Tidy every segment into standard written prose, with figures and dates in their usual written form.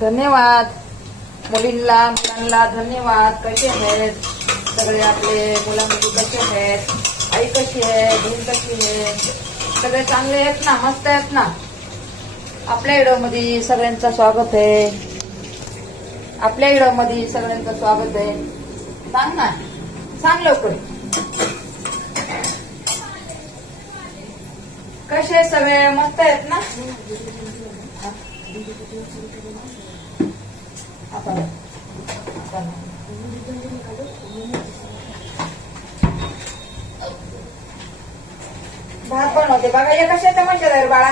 धन्यवाद मुलींना मुलांना धन्यवाद. कसे आहेत सगळे आपले मुलं मुली कसे आहेत, आई कशी आहे, बहीण कशी आहे, सगळे चांगले आहेत ना, मस्त आहेत ना. आपल्या व्हिडिओमध्ये सगळ्यांचं स्वागत आहे. आपल्या व्हिडिओमध्ये सगळ्यांचं स्वागत आहे. सांग ना, सांग लवकर. कसे सगळे मस्त आहेत ना. भात बनवते बघा. या कशाचा मसाला आहे बाळा,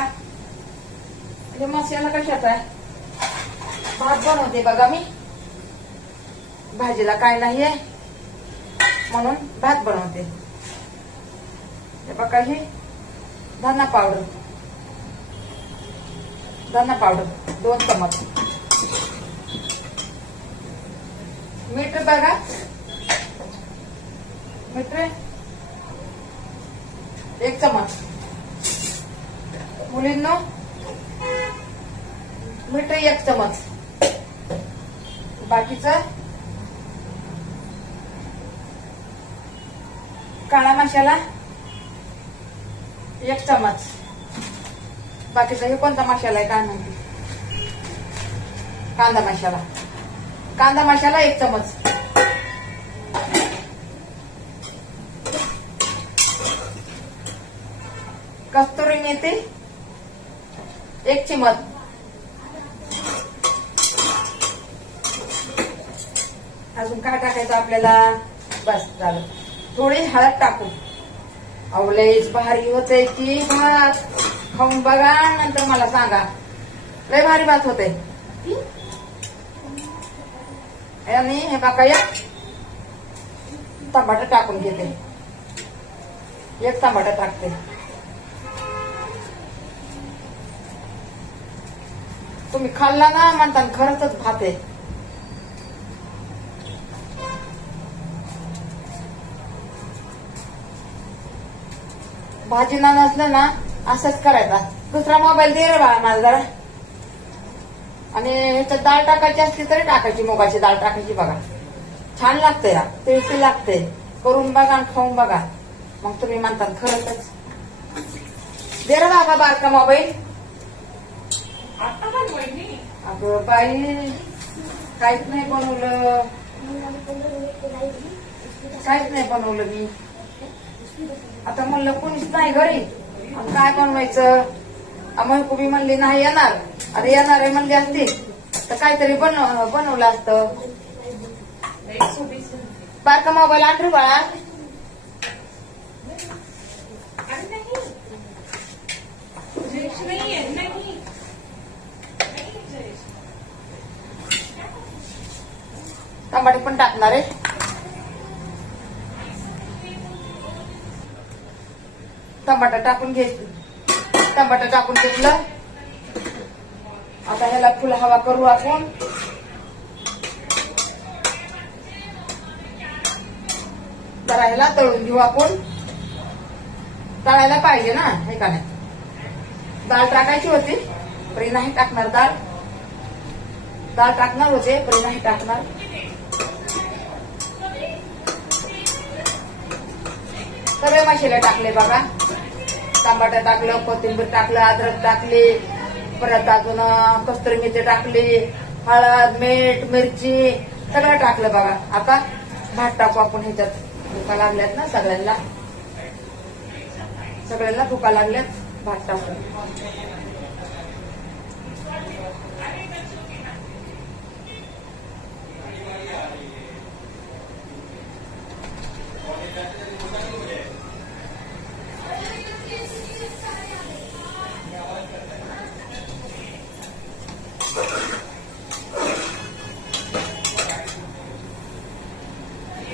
हे मसाला कशाचा आहे. भात बनवते बघा मी. भाजीला काय नाहीये म्हणून भात बनवते. हे बघा, ही धना पावडर 2 चमच. मीठ बघा, मीठ 1 चमच. मुलींनो मीठ 1 चमच. बाकीचं काळा मसाला 1 चमच. बाकीचा हे कोणता मसाला आहे काय म्हणते, कांदा मसाला 1 चमच. कस्तुरी मेथी 1 चिमट. अजून काय टाकायचं आपल्याला, बस झालं. थोडी हळद टाकू. लयच भारी होते की भात. खाऊन बघा नंतर मला सांगा, लय भारी भात होते. आणि हे बघा, 1 टमाटर टाकून घेते. 1 टमाटर टाकते. तुम्ही खाल्ला ना म्हणता खरंच भात आहे. भाजी ना नसलं ना असंच करायचा. दुसरा मोबाईल दे रे बाळा मला जरा. आणि ह्याच्यात डाळ टाकायची असली तरी टाकायची, मुगाची डाळ टाकायची बघा. छान लागते या, टेस्टी लागते. करून बघा आणि खाऊन बघा, मग तुम्ही म्हणतात खरंच. दे रे बाबा बारका मोबाईल. अगं बाई, काहीच नाही बनवलं, काहीच नाही बनवलं मी. आता म्हणलं कोणीच नाही घरी, काय बनवायचं. मग कुबी म्हणली नाही येणार. अरे येणार आहे म्हणली असती तर काहीतरी बनवलं असतं. बारका मोबाईल आण रे बाळा. टमाटे पण टाकणार आहे. टमाटर टाकून घ्यायचं. टमाटर टाकून घेतलं. आता ह्याला फुल हवा करू आपण. जरा ह्याला तळून घेऊ आपण. तळायला पाहिजे ना, हे का नाही. डाळ टाकायची होती पण नाही टाकणार. डाळ टाकणार होते पण नाही टाकणार. सगळे मसाले टाकले बघा. टमाटर टाकलं, कोथिंबीर टाकलं, अद्रक टाकली, परत अजून कस्तुरी मेथी टाकली, हळद, मीठ, मिरची सगळं टाकलं बघा. आता भात टाकू आपण ह्याच्यात. भुका लागल्यात ना सगळ्यांना भुका लागल्यात. भात टाकू.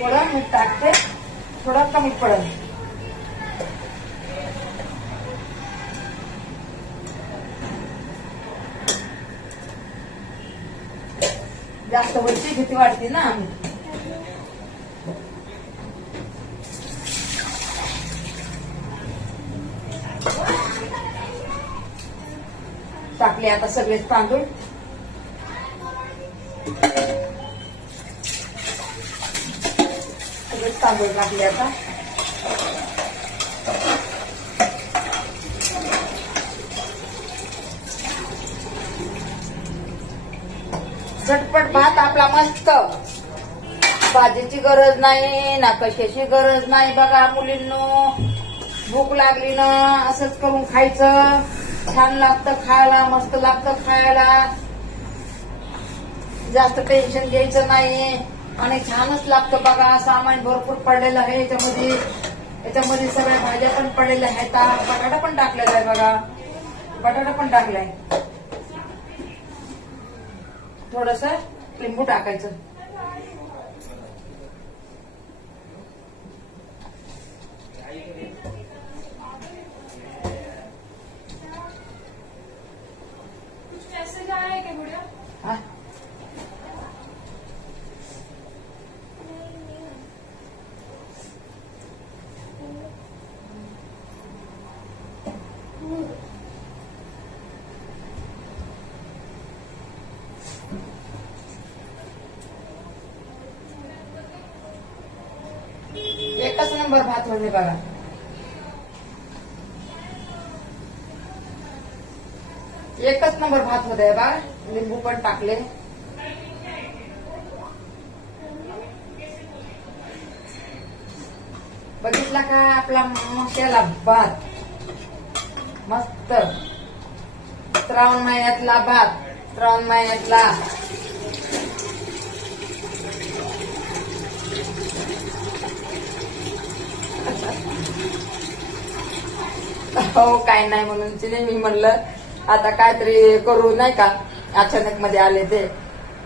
थोडं मीठ टाकते, थोडं कमी पडेल. जास्त वरची भीती वाटते ना. टाकले आता सगळेच तांदूळ. सगळेच तांदूळ टाकले आता. झटपट भात आपला मस्त. भाजीची गरज नाही ना कशाची गरज नाही. बघा मुलींनो, भूक लागली ना असंच करून खायचं. छान लागतं खायला, मस्त लागतं खायला. जास्त टेन्शन घ्यायचं नाही आणि छानच लागतं. बघा सामान भरपूर पडलेलं आहे याच्यामध्ये. याच्यामध्ये सगळ्या भाज्या पण पडलेल्या आहेत. बटाटा पण टाकलेला आहे बघा. बटाटा पण टाकलाय. थोडस लिंबू टाकायचं. हा एकच नंबर भात होते बघा. एकच नंबर भात होते बघा. लिंबू पण टाकले. बघितला का आपला मसाला भात मस्त. श्रावण महिन्यातला भात. श्रावण महिन्यातला. हो काय नाही म्हणून मी म्हणलं आता काहीतरी करू नाही का. अचानक मध्ये आले ते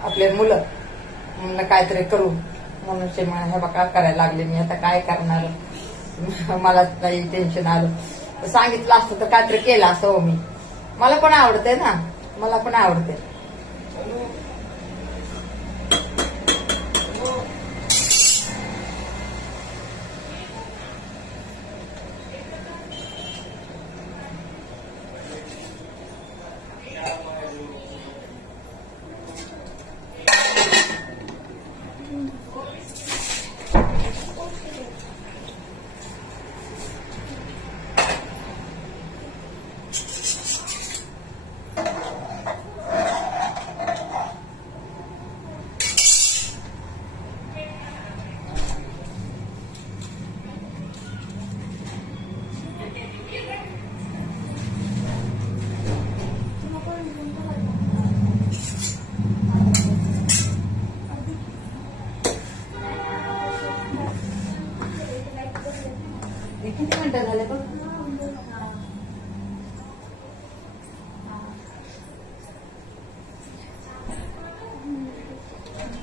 आपले मुलं, म्हणलं काहीतरी करू म्हणून हे बघा करायला लागले. मी आता काय करणार. मला काही टेन्शन आलं सांगितलं असतं तर काहीतरी केलं असं. हो मी मला पण आवडते ना. मला पण आवडते. किती मिनिटं झाले बघ.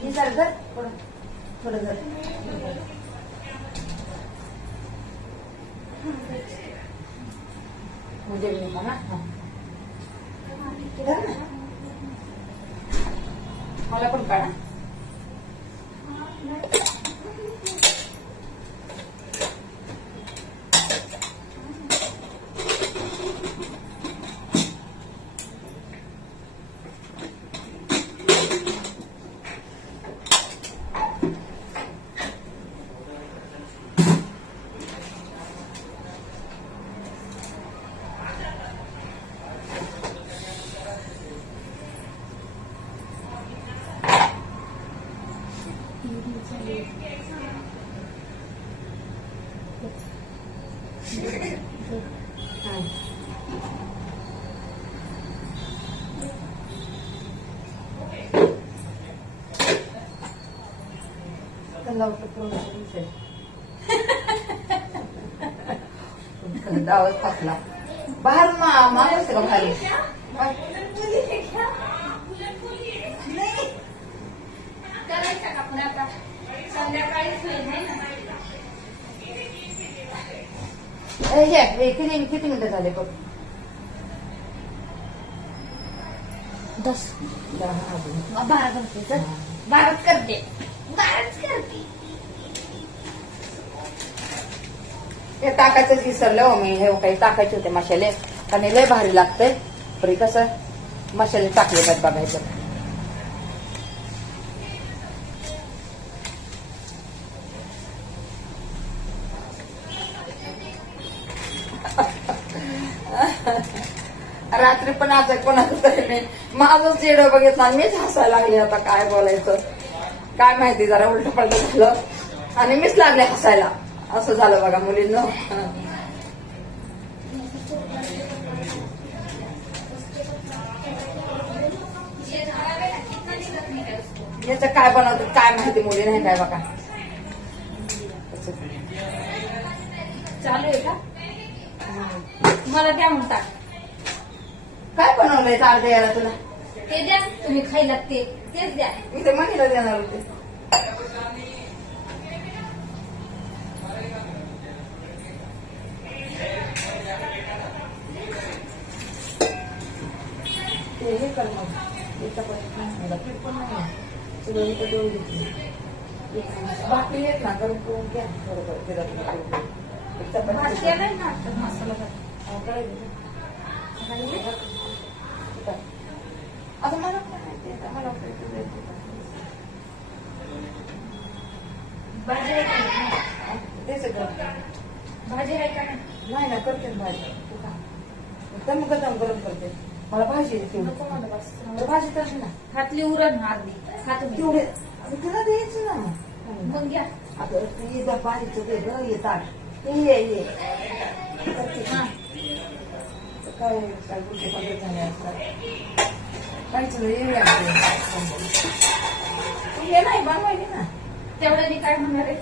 हे जर धर थोडं धर. म्हणजे मी ना मला पण काढा. दावत फासला बाहेर माणूस का बाहेर किती मिनिटं झाले बघ. 10 12 करते. 12 करते. हे टाकायचंच विसरलं हो मी. हे काही टाकायचे होते मसाले आणि लय भारी लागतंय. तरी कसं मसाले टाकले पाहिजे बघायचं. रात्री पण असं कोणाचं तरी मी माझंच चेडं बघितलं आणि मीच हसायला लागले. आता काय बोलायचं काय माहिती, जरा उलट पलट झालं आणि मीच लागले हसायला. असं झालं बघा मुलींना. याचं काय बनवतात काय माहिती, मुली नाही काय बघा. चालू आहे का? मला द्या म्हणतात. काय बनवलंय चालतं याला तुला? ते द्या तुम्ही खायला, तेच द्या. मी ते म्हणलं देणार होते. ते हे कर मग. बाकी येत ना करून करून घ्या बरोबर. भात केलाय ना आता मसाला भात. आता मला काय माहिती, मला भाजी आहे का नाही? तेच भाजी आहे का नाही? नाही ना करते ना भाजी. तू का दम गरम करते. मला भाजी नको मला बस. भाजी करते ना हातली उरण अर्धी खातो मी. तेवढे तुला द्यायचं ना. मग घ्या. आता ते भाजीचं ते ग ये ताट ते ये करते हा. काय काय कुठे पद्धत झाले असतात काहीच नाही. तू ये नाही बनवायली ना. तेवढं मी काय म्हणणार आहे,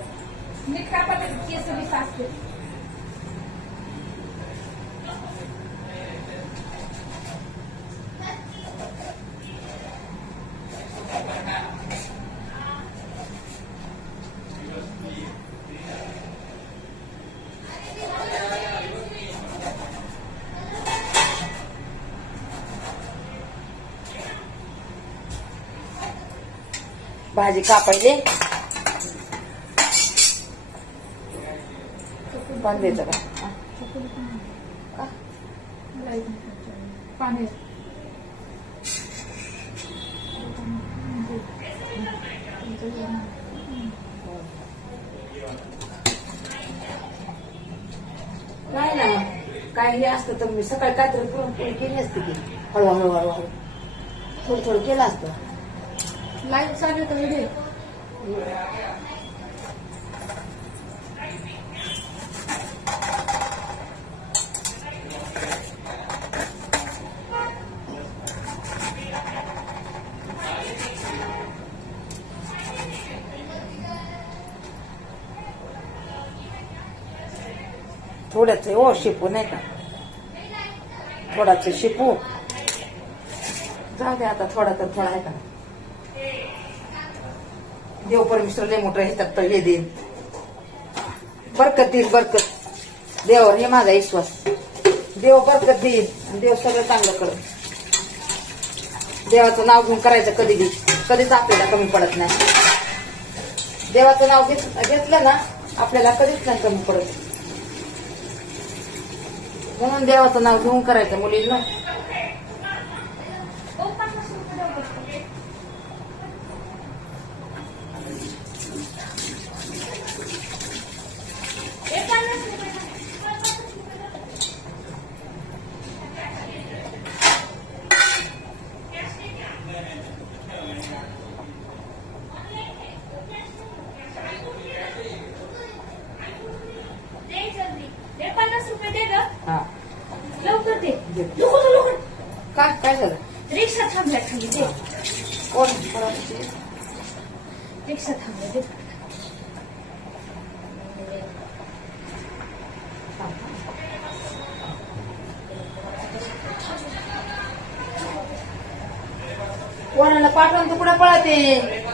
मीठ कापा केस बी साचते. भाजी कापायले बांधायचं का? पाणी नाही ना काही हे असतं तर मी सकाळी काहीतरी पुरणपोळी केली असते की हळूहळू हळूहळू थोडं थोडं केलं असतं. लाईट चालू तर व्हिडिओ थोडंच हो शिपू नाही का, थोडाच शिपू जाऊ दे आता. थोडा तर थोडा आहे का. देव परमेश्वर लय मोठं ह्याच्यात तर हे देईल, बरकत देईल बरकत. देवावर हे माझा विश्वास. देव बरकत देईल आणि देव सगळं चांगलं करत. देवाचं नाव घेऊन करायचं कधीच आपल्याला कमी पडत नाही. देवाचं नाव घेतलं ना आपल्याला कधीच नाही कमी पडत. म्हणून देवाचं नाव घेऊन करायचं मुलींना. हा लवकर दे. काय झालं? रिक्षा थांबल्या खाली दे. कोण रिक्षा थांबल्या दे. कोणाला पाठवून तू कुठं पळते?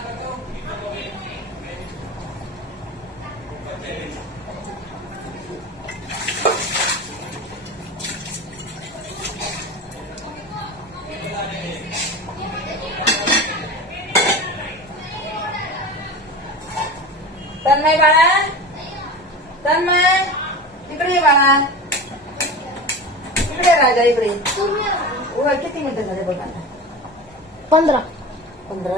तन्मय बाळा, तन्मय इकडे ये बाळा, इकडे राजा इकडे. किती मिनिटं झाले बघा? 15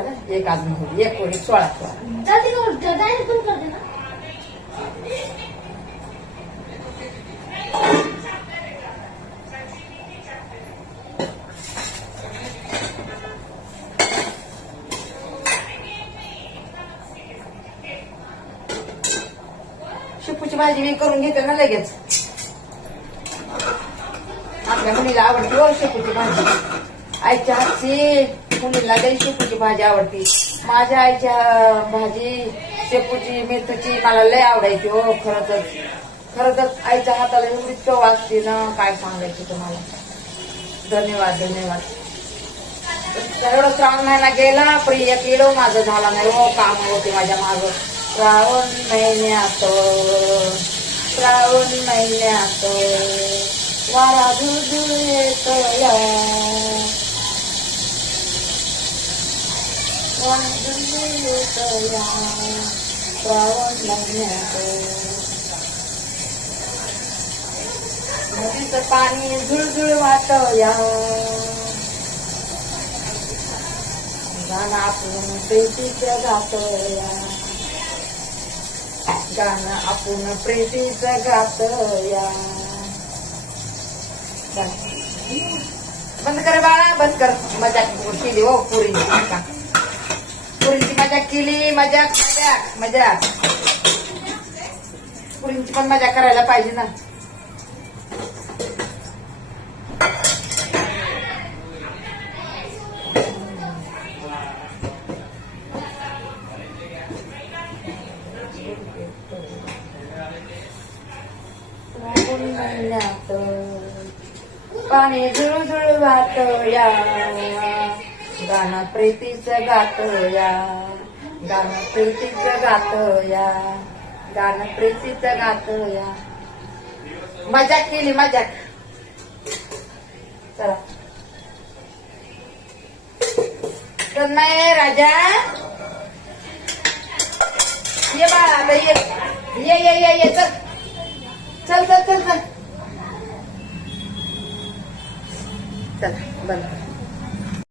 ना. एक अजून होईल. एक होईल 16. डायरेक्ट पण करते ना. भाजी मी करून घेते ना लगेच. आपल्या मुलीला आवडते हो शेपूची भाजी. आईच्या हातची मुलीला लई शेपूची भाजी आवडती. माझ्या आईच्या भाजी शेपूची मेथीची मला लय आवडायची हो. खरंच आईच्या हाताला एवढी चव असते ना, काय सांगायची तुम्हाला. धन्यवाद धन्यवाद. एवढं श्रावण महिना गेला प्रिय किलो माझं झाला नाही हो. काम होते माझ्या माग. श्रावण महिन्यात वारा धुळधुळ येतया, वारा धुळधुळ येतया श्रावण महिन्यात. नदीचं पाणी झुळझुळ वाहतया, गाणं आपण प्रीतीचं गातया, गाणं आपण प्रीतीचं गातया. बंद कर बाळा, बंद कर. मजाक केली हो पुरींची. पुरींची मजाक केली. मजाक मजाक मजाक. पुरींची पण मजा करायला पाहिजे ना. पाणी झुळझुळ वाहतया, गाणं प्रीतीचं गातया, गाणं प्रीतीचं गातया, गाणं प्रीतीचं गातया. मजाक केली मजाक. चला तन्मय राजा ये बाळा आता ये ये ये ये चल चल चल चल चल चल बंद.